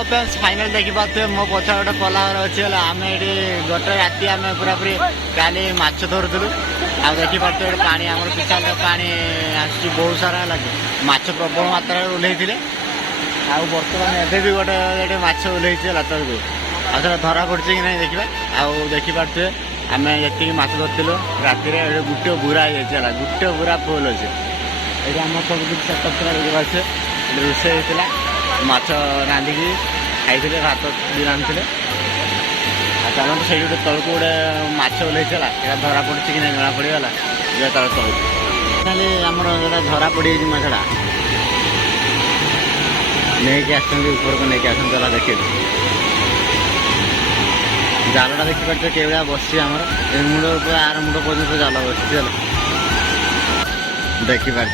hello friends final देखि पाते मो पछा गोटे पलावर अछि हला आमे एडी गोटे राती आमे पूरा पूरी काली माछ धरथुलु आ देखि पाते पानी हमर पिछाल पानी आछि बहुत सारा लागे माछ प्रबल मात्रा रे उलेइथिले आ वर्तमान एबे भी गोटे एडी माछ उलेइछि हला तळगु आथरा धरा पड़छि कि नै देखिबा आ देखि पाते आमे एति माछ धरथिलु राती रे गुटे बुरा आइछि हला गुटे बुरा फुल अछि एडी हमर सब कुछ सेटअप करा रे बाछे रोसे हेतिला माछ रांधिकी खाई भात भी रांधि चलो से तलक गोटे माछ ओल्ला धरा पड़ी कि नहीं जना पड़गला जे तल तलक खाली आमर जो धरा पड़ी माछटा नहीं आसपर को लेकिन आसला देखे जालटा देखिए के बस आमर मुंड आर मुंड पर्यटन जाल बस देखिपे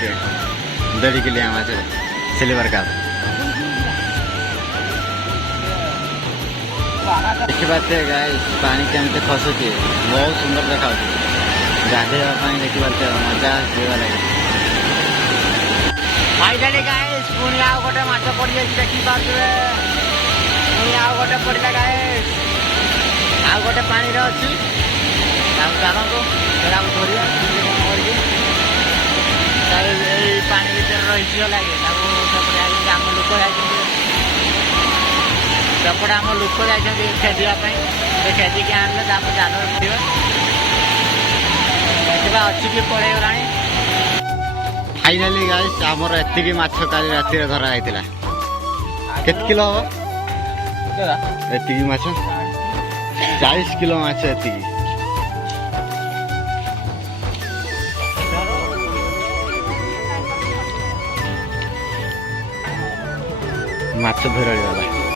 1.5 किलिया माछ सिल्वर काप देखिपे गाइस पानी केमती खसुची बहुत सुंदर देखा गाधेवा देखिपे मजा आसवा लगे फाइनाली गाइस पुणी आउ गोटे माछ पड़ जाए देखिपे पुणी आउ गोटे पड़ा गाइस आउ गोटे पानी रे अच्छी चलतु धरिया पानी भर रही लगे आम लोक सेपटे आम लोक जाइए खेदापी खेदिकी आने जाल पड़ा देखा अच्छी कि पलैगला फाइनाली गाइस आमर एतिकी माछ काली राति धरा जाइतिला केत किलो हम एतिकी माछ 40 किलो माछ एतिकी माछ धरा गला